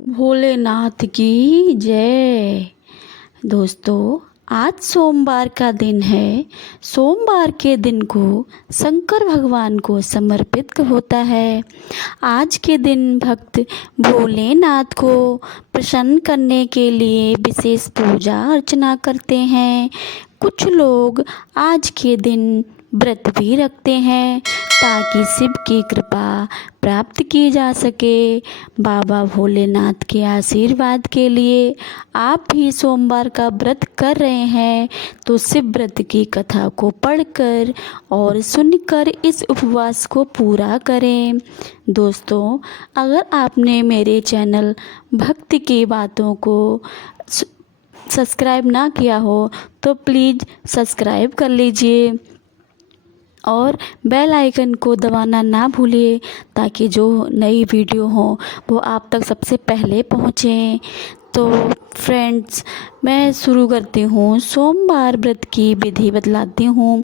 भोलेनाथ की जय। दोस्तों, आज सोमवार का दिन है। सोमवार के दिन को शंकर भगवान को समर्पित होता है। आज के दिन भक्त भोलेनाथ को प्रसन्न करने के लिए विशेष पूजा अर्चना करते हैं। कुछ लोग आज के दिन व्रत भी रखते हैं ताकि शिव की कृपा प्राप्त की जा सके। बाबा भोलेनाथ के आशीर्वाद के लिए आप भी सोमवार का व्रत कर रहे हैं तो शिव व्रत की कथा को पढ़कर और सुनकर इस उपवास को पूरा करें। दोस्तों, अगर आपने मेरे चैनल भक्ति की बातों को सब्सक्राइब ना किया हो तो प्लीज़ सब्सक्राइब कर लीजिए और बेल आइकन को दबाना ना भूलिए ताकि जो नई वीडियो हो वो आप तक सबसे पहले पहुँचे। तो फ्रेंड्स, मैं शुरू करती हूँ। सोमवार व्रत की विधि बतलाती हूँ।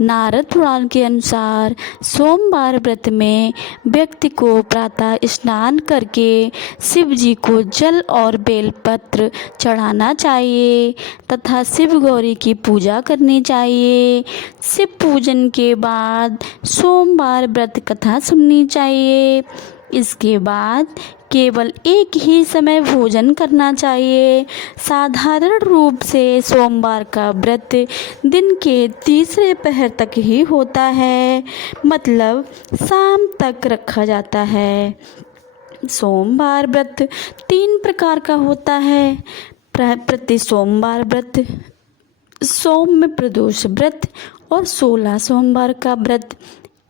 नारद पुराण के अनुसार सोमवार व्रत में व्यक्ति को प्रातः स्नान करके शिव जी को जल और बेलपत्र चढ़ाना चाहिए तथा शिव गौरी की पूजा करनी चाहिए। शिव पूजन के बाद सोमवार व्रत कथा सुननी चाहिए। इसके बाद केवल एक ही समय भोजन करना चाहिए। साधारण रूप से सोमवार का व्रत दिन के तीसरे पहर तक ही होता है, मतलब शाम तक रखा जाता है। सोमवार व्रत 3 प्रकार का होता है। प्रति सोमवार व्रत, सोम प्रदोष व्रत और 16 सोमवार का व्रत।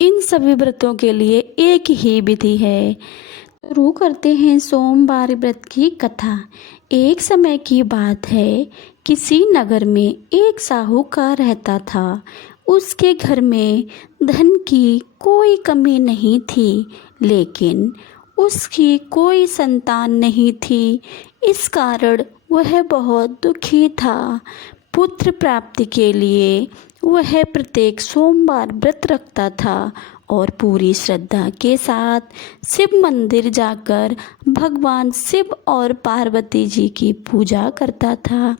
इन सभी व्रतों के लिए एक ही विधि है। शुरू करते हैं सोमवार व्रत की कथा। एक समय की बात है, किसी नगर में एक साहूकार रहता था। उसके घर में धन की कोई कमी नहीं थी, लेकिन उसकी कोई संतान नहीं थी। इस कारण वह बहुत दुखी था। पुत्र प्राप्ति के लिए वह प्रत्येक सोमवार व्रत रखता था और पूरी श्रद्धा के साथ शिव मंदिर जाकर भगवान शिव और पार्वती जी की पूजा करता था।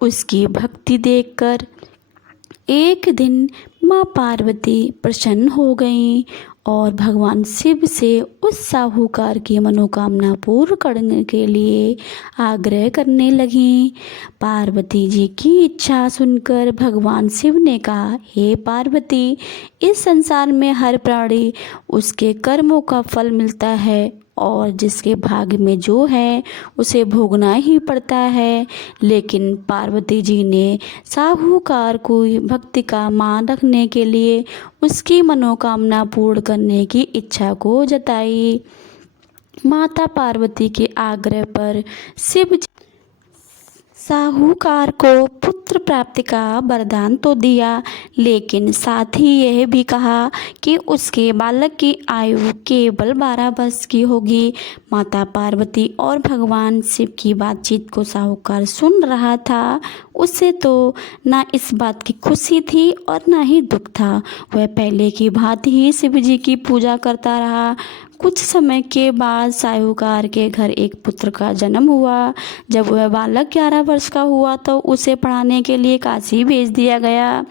उसकी भक्ति देखकर एक दिन माँ पार्वती प्रसन्न हो गईं और भगवान शिव से उस साहूकार की मनोकामना पूर्ण करने के लिए आग्रह करने लगीं। पार्वती जी की इच्छा सुनकर भगवान शिव ने कहा, हे पार्वती, इस संसार में हर प्राणी उसके कर्मों का फल मिलता है और जिसके भाग्य में जो है उसे भोगना ही पड़ता है। लेकिन पार्वती जी ने साहूकार को भक्ति का मान रखने के लिए उसकी मनोकामना पूर्ण करने की इच्छा को जताई। माता पार्वती के आग्रह पर शिव साहूकार को पुत्र प्राप्ति का वरदान तो दिया, लेकिन साथ ही यह भी कहा कि उसके बालक की आयु केवल 12 वर्ष की होगी। माता पार्वती और भगवान शिव की बातचीत को साहूकार सुन रहा था। उसे तो ना इस बात की खुशी थी और ना ही दुख था। वह पहले की भांति ही शिव जी की पूजा करता रहा। कुछ समय के बाद साहूकार के घर एक पुत्र का जन्म हुआ। जब वह बालक 11 वर्ष का हुआ तो उसे पढ़ाने के लिए काशी भेज दिया गया।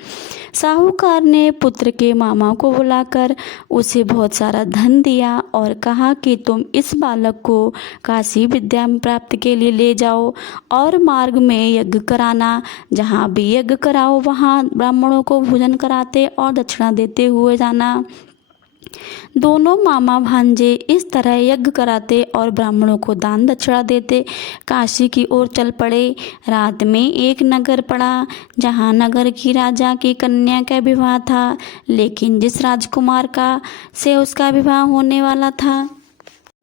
साहूकार ने पुत्र के मामा को बुलाकर उसे बहुत सारा धन दिया और कहा कि तुम इस बालक को काशी विद्या प्राप्त के लिए ले जाओ और मार्ग में यज्ञ कराना। जहाँ भी यज्ञ कराओ वहाँ ब्राह्मणों को भोजन कराते और दक्षिणा देते हुए जाना। दोनों मामा भांजे इस तरह यज्ञ कराते और ब्राह्मणों को दान दक्षिणा देते काशी की ओर चल पड़े। रात में एक नगर पड़ा जहाँ नगर की राजा की कन्या का विवाह था, लेकिन जिस राजकुमार का से उसका विवाह होने वाला था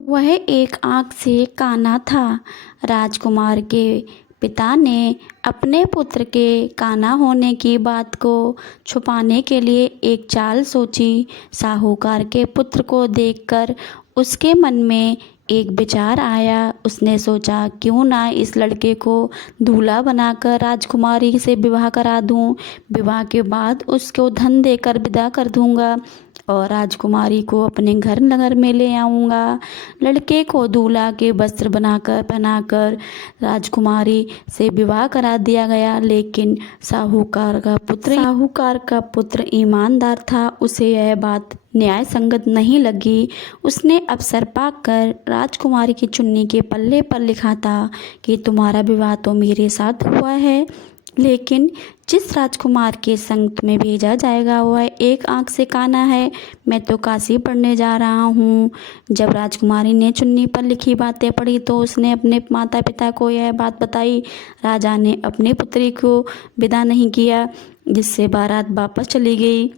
वह एक आँख से काना था। राजकुमार के पिता ने अपने पुत्र के काना होने की बात को छुपाने के लिए एक चाल सोची। साहूकार के पुत्र को देखकर उसके मन में एक विचार आया। उसने सोचा, क्यों ना इस लड़के को दूल्हा बनाकर राजकुमारी से विवाह करा दूं। विवाह के बाद उसको धन देकर विदा कर दूंगा। और राजकुमारी को अपने घर नगर में ले आऊँगा। लड़के को दूल्हा के वस्त्र बनाकर पहनाकर राजकुमारी से विवाह करा दिया गया। लेकिन साहूकार का पुत्र ईमानदार था। उसे यह बात न्याय संगत नहीं लगी। उसने अवसर पाकर राजकुमारी की चुन्नी के पल्ले पर लिखा था कि तुम्हारा विवाह तो मेरे साथ हुआ है, लेकिन जिस राजकुमार के संग तुम्हें भेजा जाएगा वह एक आंख से काना है। मैं तो काशी पढ़ने जा रहा हूँ। जब राजकुमारी ने चुन्नी पर लिखी बातें पढ़ी तो उसने अपने माता पिता को यह बात बताई। राजा ने अपनी पुत्री को विदा नहीं किया, जिससे बारात वापस चली गई।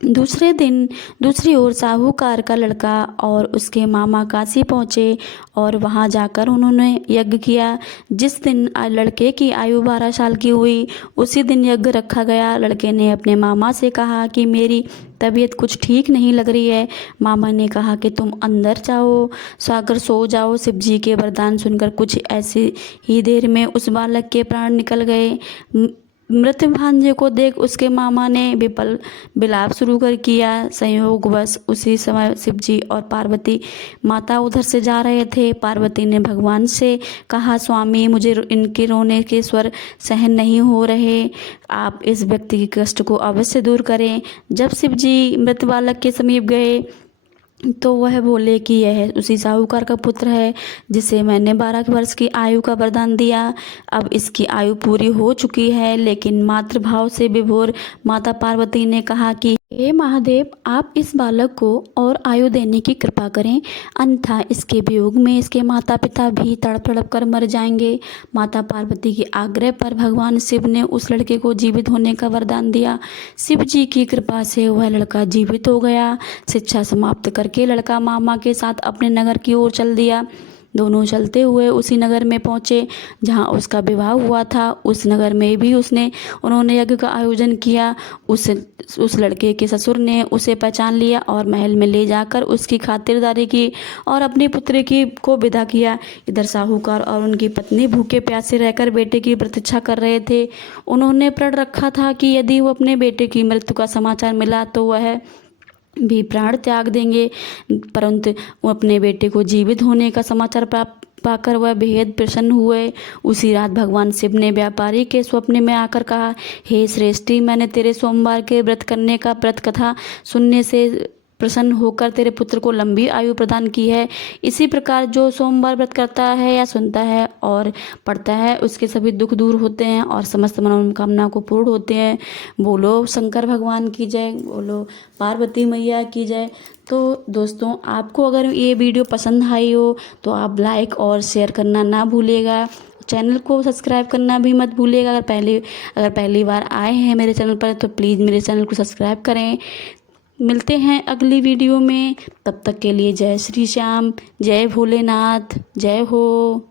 दूसरे दिन दूसरी ओर साहूकार का लड़का और उसके मामा काशी पहुँचे और वहां जाकर उन्होंने यज्ञ किया। जिस दिन लड़के की आयु 12 साल की हुई उसी दिन यज्ञ रखा गया। लड़के ने अपने मामा से कहा कि मेरी तबीयत कुछ ठीक नहीं लग रही है। मामा ने कहा कि तुम अंदर जाओ, सागर सो जाओ। शिव जी के वरदान सुनकर कुछ ऐसी ही देर में उस बालक के प्राण निकल गए। मृत भांजे को देख उसके मामा ने विपल विलाप शुरू कर किया। संयोगवश उसी समय शिवजी और पार्वती माता उधर से जा रहे थे। पार्वती ने भगवान से कहा, स्वामी मुझे इनके रोने के स्वर सहन नहीं हो रहे, आप इस व्यक्ति के कष्ट को अवश्य दूर करें। जब शिवजी मृत बालक के समीप गए तो वह बोले कि यह उसी साहूकार का पुत्र है जिसे मैंने 12 वर्ष की आयु का वरदान दिया। अब इसकी आयु पूरी हो चुकी है। लेकिन मातृभाव से विभोर माता पार्वती ने कहा कि हे महादेव, आप इस बालक को और आयु देने की कृपा करें, अन्यथा इसके वियोग में इसके माता पिता भी तड़प तड़प कर मर जाएंगे। माता पार्वती के आग्रह पर भगवान शिव ने उस लड़के को जीवित होने का वरदान दिया। शिव जी की कृपा से वह लड़का जीवित हो गया। शिक्षा समाप्त करके लड़का मामा के साथ अपने नगर की ओर चल दिया। दोनों चलते हुए उसी नगर में पहुँचे जहाँ उसका विवाह हुआ था। उस नगर में भी उन्होंने यज्ञ का आयोजन किया। उस लड़के के ससुर ने उसे पहचान लिया और महल में ले जाकर उसकी खातिरदारी की और अपनी पुत्री को विदा किया। इधर साहूकार और उनकी पत्नी भूखे प्यासे रहकर बेटे की प्रतीक्षा कर रहे थे। उन्होंने प्रण रखा था कि यदि वो अपने बेटे की मृत्यु का समाचार मिला तो वह भी प्राण त्याग देंगे, परंतु वो अपने बेटे को जीवित होने का समाचार प्राप्त पाकर वह बेहद प्रसन्न हुए। उसी रात भगवान शिव ने व्यापारी के स्वप्न में आकर कहा, हे श्रेष्ठी, मैंने तेरे सोमवार के व्रत करने का व्रत कथा सुनने से प्रसन्न होकर तेरे पुत्र को लंबी आयु प्रदान की है। इसी प्रकार जो सोमवार व्रत करता है या सुनता है और पढ़ता है उसके सभी दुख दूर होते हैं और समस्त मनोकामना को पूर्ण होते हैं। बोलो शंकर भगवान की जय, बोलो पार्वती मैया की जय। तो दोस्तों, आपको अगर ये वीडियो पसंद आई हो तो आप लाइक और शेयर करना ना भूलिएगा। चैनल को सब्सक्राइब करना भी मत भूलिएगा। अगर पहली बार आए हैं मेरे चैनल पर तो प्लीज़ मेरे चैनल को सब्सक्राइब करें। मिलते हैं अगली वीडियो में, तब तक के लिए जय श्री श्याम, जय भोलेनाथ, जय हो।